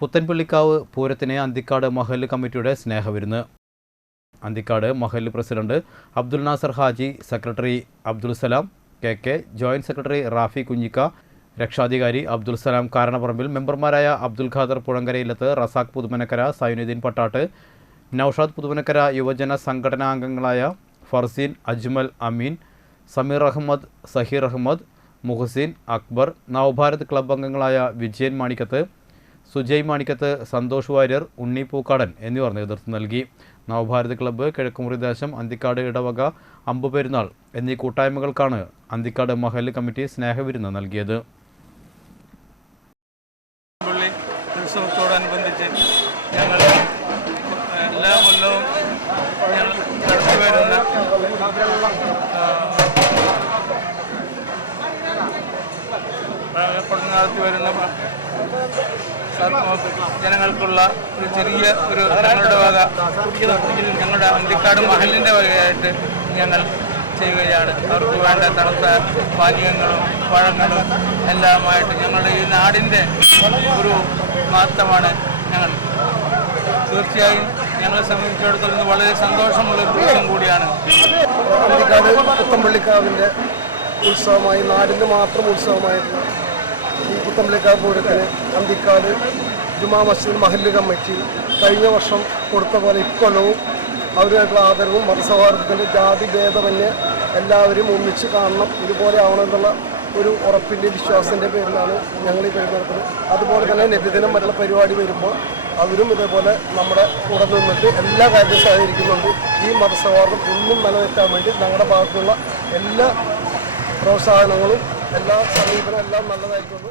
പുത്തൻപള്ളിക്കാവ് പൂരത്തിന് അന്തിക്കാട് മഹല്ല് കമ്മിറ്റിയുടെ സ്നേഹവിരുന്ന്. അന്തിക്കാട് മഹല്ല് president Abdul Nasar Haji, secretary Abdul Salam KK, joint secretary Rafi Kunjikka, രക്ഷാധികാരി അബ്ദുൽ സലാം കാരണപ്പറമ്പിൽ, മെമ്പർമാരായ അബ്ദുൽ ഖാദർ പുഴങ്കരയിലത്ത്, റസാഖ് പുതുമനക്കര, സൈനുദ്ദീൻ പട്ടാട്ട്, നൌഷാദ് പുതുമനക്കര, യുവജന സംഘടനാ അംഗങ്ങളായ ഫർസീൻ, അജ്മൽ, അമീൻ, സമീർ അഹമ്മദ്, സഹീർ അഹമ്മദ്, മുഹസിൻ, അക്ബർ, നവഭാരത് ക്ലബ് അംഗങ്ങളായ വിജയൻ മാണിക്കത്ത്, സുജയ് മാണിക്കത്ത്, സന്തോഷ് വാര്യർ, ഉണ്ണി പൂക്കാടൻ എന്നിവർ നേതൃത്വം നൽകി. നവഭാരത് ക്ലബ്ബ്, കിഴക്കുമുറിദേശം, അന്തിക്കാട് ഇടവക, അമ്പുപെരുന്നാൾ എന്നീ കൂട്ടായ്മകൾക്കാണ് അന്തിക്കാട് മഹല്ല് കമ്മിറ്റി സ്നേഹവിരുന്ന് നൽകിയത്. ഉത്സവത്തോടനുബന്ധിച്ച് ഞങ്ങൾ എല്ലാ കൊല്ലവും നടത്തി വരുന്ന ജനങ്ങൾക്കുള്ള ഒരു ചെറിയ ഞങ്ങളുടെ വക, ഞങ്ങളുടെ അന്തിക്കാട് മഹലിൻ്റെ വകയായിട്ട് ഞങ്ങൾ ചെയ്യുകയാണ്. അവർക്ക് വേണ്ട തണുത്ത പാനീയങ്ങളും പഴങ്ങളും എല്ലാമായിട്ട് ഞങ്ങളുടെ ഈ നാടിൻ്റെ ഒരു മാറ്റമാണ് ഞങ്ങൾ. തീർച്ചയായും ഞങ്ങളെ സംബന്ധിച്ചിടത്തോളം വളരെ സന്തോഷമുള്ളൊരു ദിവസം കൂടിയാണ്. അന്തിക്കാട് പുത്തൻപള്ളിക്കാവിൻ്റെ ഉത്സവമായി, നാടിൻ്റെ മാത്രം ഉത്സവമായിട്ടുള്ള ഈ പുത്തൻപള്ളിക്കാവ് പൂരത്തിന് അന്തിക്കാട് ജുമാ മസ്ജിദ് മഹല്ല് കമ്മിറ്റി കഴിഞ്ഞ വർഷം കൊടുത്ത പോലെ ഇക്കൊല്ലവും അവരുമായിട്ടുള്ള ആദരവും മതസൗഹാർദ്ദത്തിൻ്റെ ജാതി ഭേദമന്യേ എല്ലാവരും ഒന്നിച്ച് കാണണം, ഇതുപോലെ ആവണമെന്നുള്ള ഒരു ഉറപ്പിൻ്റെ വിശ്വാസത്തിൻ്റെ പേരിലാണ് ഞങ്ങൾ ഈ പരിപാടി നടത്തുന്നത്. അതുപോലെ തന്നെ നബിദിനം മറ്റുള്ള പരിപാടി വരുമ്പോൾ അവരും ഇതേപോലെ നമ്മുടെ കൂടെ നിന്നിട്ട് എല്ലാ കാര്യവും സഹകരിക്കുന്നുണ്ട്. ഈ മതസൗഹാർദ്ദം ഒന്നും നിലനിർത്താൻ വേണ്ടി ഞങ്ങളുടെ ഭാഗത്തുള്ള എല്ലാ പ്രോത്സാഹനങ്ങളും എല്ലാ സമീപനം എല്ലാം നല്ലതായിട്ടുണ്ട്.